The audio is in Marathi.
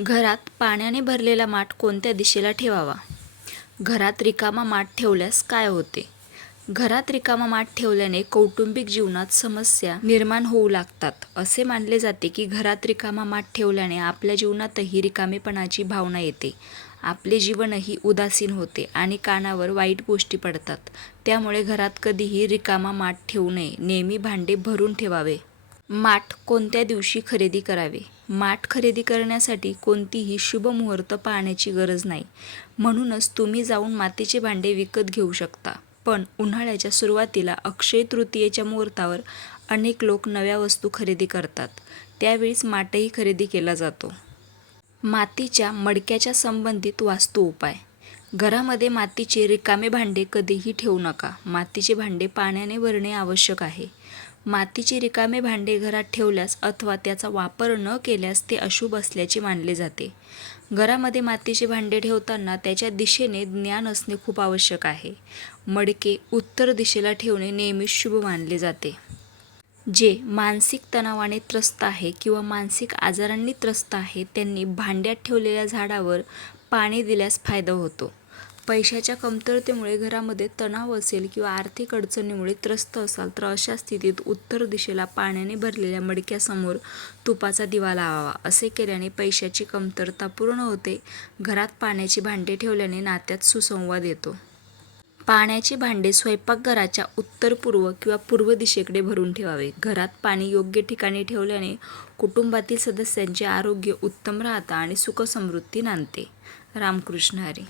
घरात पाण्याने भरलेला माठ कोणत्या दिशेला ठेवावा? घरात रिकामा माठ ठेवल्यास काय होते? घरात रिकामा माठ ठेवल्याने कौटुंबिक जीवनात समस्या निर्माण होऊ लागतात. असे मानले जाते की घरात रिकामा माठ ठेवल्याने आपल्या जीवनातही रिकामेपणाची भावना येते. आपले जीवनही उदासीन होते आणि कानावर वाईट गोष्टी पडतात. त्यामुळे घरात कधीही रिकामा माठ ठेवू नये. नेहमी भांडे भरून ठेवावे. माठ कोणत्या दिवशी खरेदी करावे? माठ खरेदी करण्यासाठी कोणतीही शुभ मुहूर्त पाहण्याची गरज नाही. म्हणूनच तुम्ही जाऊन मातीचे भांडे विकत घेऊ शकता. पण उन्हाळ्याच्या सुरुवातीला अक्षय तृतीयेच्या मुहूर्तावर अनेक लोक नव्या वस्तू खरेदी करतात. त्यावेळीच माठही खरेदी केला जातो. मातीच्या मडक्याच्या संबंधित वास्तू उपाय. घरामध्ये मातीचे रिकामे भांडे कधीही ठेवू नका. मातीचे भांडे पाण्याने भरणे आवश्यक आहे. मातीची रिकामे भांडे घरात ठेवल्यास अथवा त्याचा वापर न केल्यास ते अशुभ असल्याचे मानले जाते. घरामध्ये मातीचे भांडे ठेवताना त्याच्या दिशेने ज्ञान असणे खूप आवश्यक आहे. मडके उत्तर दिशेला ठेवणे नेहमीच शुभ मानले जाते. जे मानसिक तणावाने त्रस्त आहे किंवा मानसिक आजारांनी त्रस्त आहे त्यांनी भांड्यात ठेवलेल्या झाडावर पाणी दिल्यास फायदा होतो. पैशाच्या कमतरतेमुळे घरामध्ये तणाव असेल किंवा आर्थिक अडचणीमुळे त्रस्त असाल तर अशा स्थितीत उत्तर दिशेला पाण्याने भरलेल्या मडक्यासमोर तुपाचा दिवा लावावा. असे केल्याने पैशाची कमतरता पूर्ण होते. घरात पाण्याची भांडे ठेवल्याने नात्यात सुसंवाद येतो. पाण्याचे भांडे स्वयंपाकघराच्या उत्तर पूर्व किंवा पूर्व दिशेकडे भरून ठेवावे. घरात पाणी योग्य ठिकाणी ठेवल्याने कुटुंबातील सदस्यांचे आरोग्य उत्तम राहतं आणि सुखसमृद्धी नांदते. रामकृष्ण हरी.